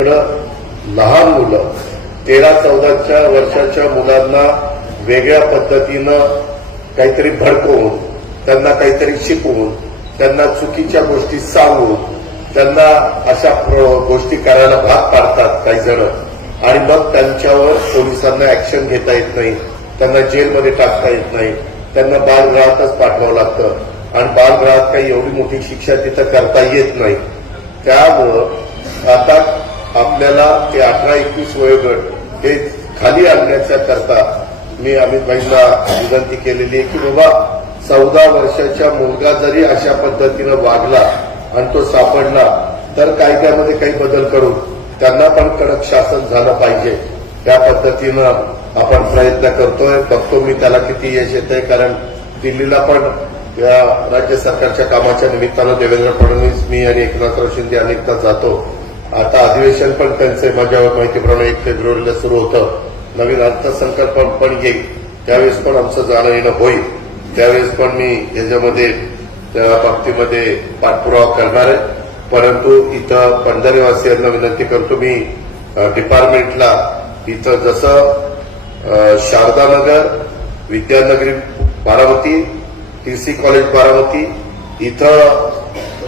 लहान मुलं तेरा चौदाच्या वर्षाच्या मुलांना वेगळ्या पद्धतीनं काहीतरी भडकवून त्यांना काहीतरी शिकवून त्यांना चुकीच्या गोष्टी सांगून त्यांना अशा गोष्टी करायला भाग पाडतात काही जण. आणि मग त्यांच्यावर पोलिसांना ऍक्शन घेता येत नाही. त्यांना जेलमध्ये टाकता येत नाही. त्यांना बालगृहातच पाठवावं लागतं. आणि बालगृहात काही एवढी मोठी शिक्षा तिथं करता येत नाही. त्यामुळं आता आपल्याला ते अठरा एकवीस वयोगट हे खाली आणण्याच्या करता मी अमित भाईंना विनंती केलेली आहे की बाबा चौदा वर्षाच्या मुलगा जरी अशा पद्धतीनं वागला आणि तो सापडला तर कायद्यामध्ये काही बदल करून त्यांना पण कडक शासन झालं पाहिजे. त्या पद्धतीनं आपण प्रयत्न करतोय. बघतो मी त्याला किती यश येतंय कारण दिल्लीला पण या राज्य सरकारच्या कामाच्या निमित्तानं देवेंद्र फडणवीस मी आणि एकनाथराव शिंदे अनेकदा जातो. आता अधिवेशन पण त्यांचे माझ्या माहितीप्रमाणे एक फेब्रुवारीला सुरू होतं. नवीन अर्थसंकल्प पण येईल. त्यावेळेस पण आमचं जाणं येणं होईल. त्यावेळेस पण मी याच्यामध्ये त्या बाबतीमध्ये पाठपुरावा करणार आहे. परंतु इथं पंढरीवासियांना विनंती करतो मी डिपार्टमेंटला इथं जसं शारदानगर विद्यानगरी बारामती टीसी कॉलेज बारामती इथं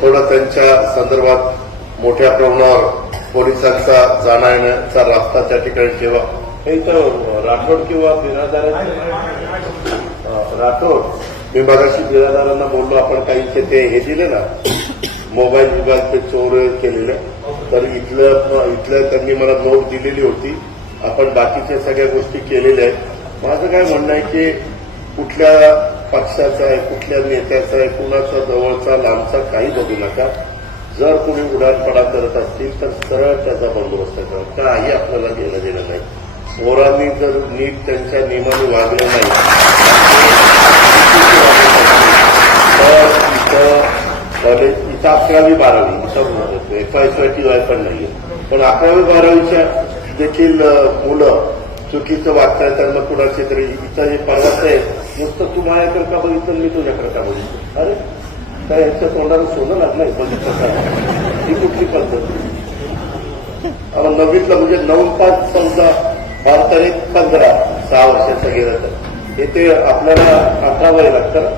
थोडं त्यांच्या संदर्भात मोठ्या प्रमाणावर पोलिसांचा जाणं येण्याचा रास्ता त्या ठिकाणी ठेवा. हे इथं राठोड किंवा बिरादारांचे अं, राठोड मी मगाशी बिरादारांना बोललो आपण काही ते हे दिले ना मोबाईल विभाग ते चोर केलेले. तर इथलं इथलं त्यांनी मला नोट दिलेली होती. आपण बाकीच्या सगळ्या गोष्टी केलेल्या आहेत. माझं काय म्हणणं आहे की कुठल्या पक्षाचा आहे कुठल्या नेत्याचा आहे कुणाचा जवळचा लांबचा काही बघू नका. जर कोणी उडाणपणा करत असतील तर सरळ त्याचा बंदोबस्त करा. काही आपल्याला घेणं देणं नाही. मोरांनी जर नीट त्यांच्या नियमाने वागले नाही तर इथं कॉलेज इथं अकरावी बारावी इथं एफ आय टी वाय पण नाही पण अकरावी बारावीच्या देखील मुलं चुकीचं वागताय त्यांना कुणाचे तरी इथं हे परवाच आहे नुसतं तू माझ्याकडे का बघितलं मी तुझ्याकडे का बघितलं अरे काय यांच्या तोंडाला सोनं लागलंय ही कुठली पद्धत? अहो, म्हणजे नऊ पाच समजा भारताने पंधरा सहा वर्षाचा गेला तर. हे ते आपल्याला अठरा वय लागतं.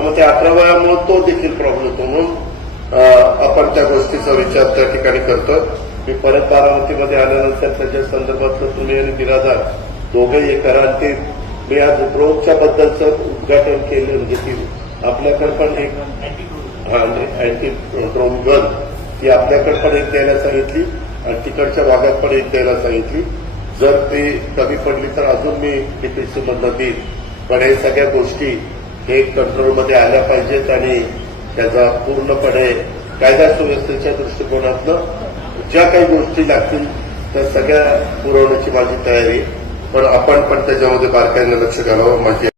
मग त्या अठरा वयामुळे तो देखील प्रॉब्लेम होतो म्हणून आपण त्या गोष्टीचा विचार त्या ठिकाणी करतो मी परत बारामतीमध्ये आल्यानंतर त्याच्या संदर्भातलं तुम्ही आणि बिरादार दोघे हे करा. आणि ते मी आज ड्रोनच्या बद्दलचं उद्घाटन केलं. म्हणजे ती आपल्याकडे पण एक अँटी ड्रोन गन ती आपल्याकडे पण एक द्यायला सांगितली आणि तिकडच्या भागात पण एक द्यायला सांगितली. जर ती कमी पडली तर अजून मी डीपीसी मधनं देईन. पण हे सगळ्या गोष्टी हे कंट्रोलमध्ये आल्या पाहिजेत आणि त्याचा पूर्णपणे कायदा सुव्यवस्थेच्या दृष्टिकोनातनं ज्या काही गोष्टी लागतील त्या सगळ्या पुरवण्याची माझी तयारी पण आपण पण त्याच्यामध्ये बारकाईनं लक्ष घालावं माझी